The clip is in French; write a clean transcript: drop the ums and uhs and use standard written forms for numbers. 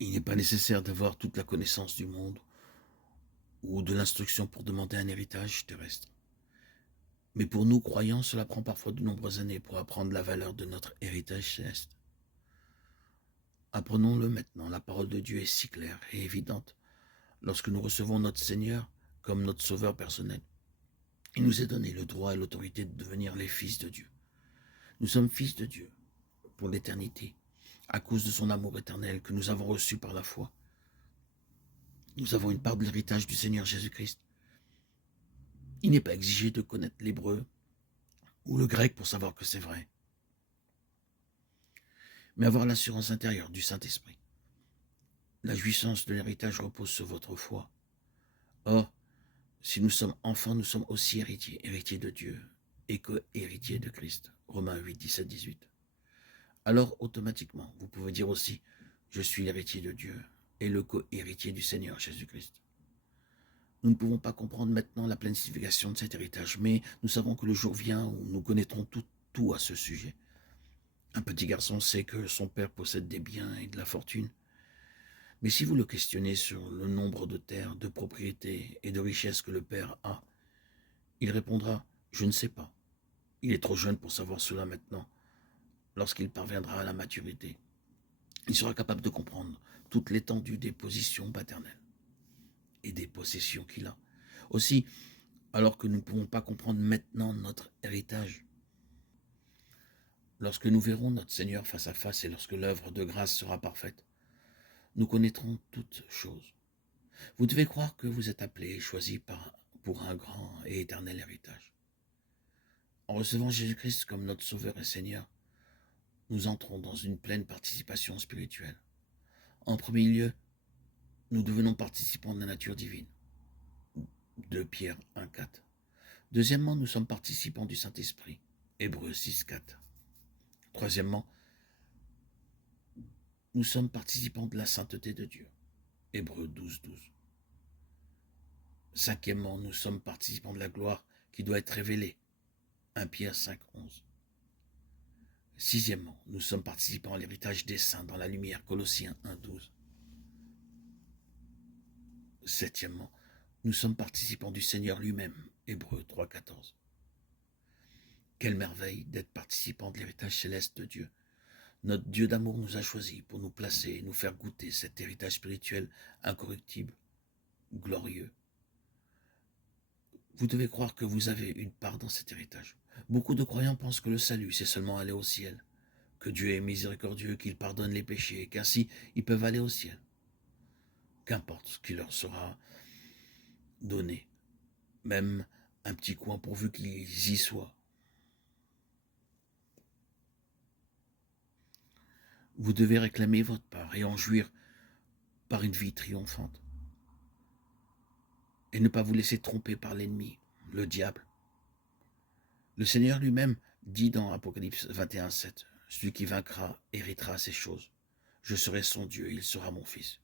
Il n'est pas nécessaire d'avoir toute la connaissance du monde ou de l'instruction pour demander un héritage terrestre. Mais pour nous, croyants, cela prend parfois de nombreuses années pour apprendre la valeur de notre héritage céleste. Apprenons-le maintenant, la parole de Dieu est si claire et évidente. Lorsque nous recevons notre Seigneur comme notre Sauveur personnel, il nous est donné le droit et l'autorité de devenir les fils de Dieu. Nous sommes fils de Dieu pour l'éternité, à cause de son amour éternel que nous avons reçu par la foi. Nous avons une part de l'héritage du Seigneur Jésus-Christ. Il n'est pas exigé de connaître l'hébreu ou le grec pour savoir que c'est vrai, mais avoir l'assurance intérieure du Saint-Esprit. La jouissance de l'héritage repose sur votre foi. Or, si nous sommes enfants, nous sommes aussi héritiers, héritiers de Dieu et co-héritiers de Christ. Romains 8, 17, 18. Alors, automatiquement, vous pouvez dire aussi, je suis l'héritier de Dieu et le co-héritier du Seigneur Jésus-Christ. Nous ne pouvons pas comprendre maintenant la pleine signification de cet héritage, mais nous savons que le jour vient où nous connaîtrons tout à ce sujet. Un petit garçon sait que son père possède des biens et de la fortune. Mais si vous le questionnez sur le nombre de terres, de propriétés et de richesses que le père a, il répondra « Je ne sais pas. Il est trop jeune pour savoir cela maintenant. Lorsqu'il parviendra à la maturité, il sera capable de comprendre toute l'étendue des positions paternelles et des possessions qu'il a. Aussi, alors que nous ne pouvons pas comprendre maintenant notre héritage, lorsque nous verrons notre Seigneur face à face et lorsque l'œuvre de grâce sera parfaite, nous connaîtrons toutes choses. Vous devez croire que vous êtes appelé et choisi pour un grand et éternel héritage. En recevant Jésus-Christ comme notre Sauveur et Seigneur, nous entrons dans une pleine participation spirituelle. En premier lieu, nous devenons participants de la nature divine. 2 Pierre 1, 4. Deuxièmement, nous sommes participants du Saint-Esprit. Hébreux 6, 4. Troisièmement, nous sommes participants de la sainteté de Dieu. Hébreux 12, 12. Cinquièmement, nous sommes participants de la gloire qui doit être révélée. 1 Pierre 5, 11. Sixièmement, nous sommes participants à l'héritage des saints dans la lumière. Colossiens 1, 12. Septièmement, nous sommes participants du Seigneur lui-même. Hébreux 3, 14. Quelle merveille d'être participants de l'héritage céleste de Dieu. Notre Dieu d'amour nous a choisis pour nous placer et nous faire goûter cet héritage spirituel incorruptible, glorieux. Vous devez croire que vous avez une part dans cet héritage. Beaucoup de croyants pensent que le salut, c'est seulement aller au ciel, que Dieu est miséricordieux, qu'il pardonne les péchés, et qu'ainsi ils peuvent aller au ciel. Qu'importe ce qui leur sera donné, même un petit coin pourvu qu'ils y soient. Vous devez réclamer votre part et en jouir par une vie triomphante. Et ne pas vous laisser tromper par l'ennemi, le diable. Le Seigneur lui-même dit dans Apocalypse 21, 7, celui qui vaincra héritera ces choses. Je serai son Dieu, il sera mon fils.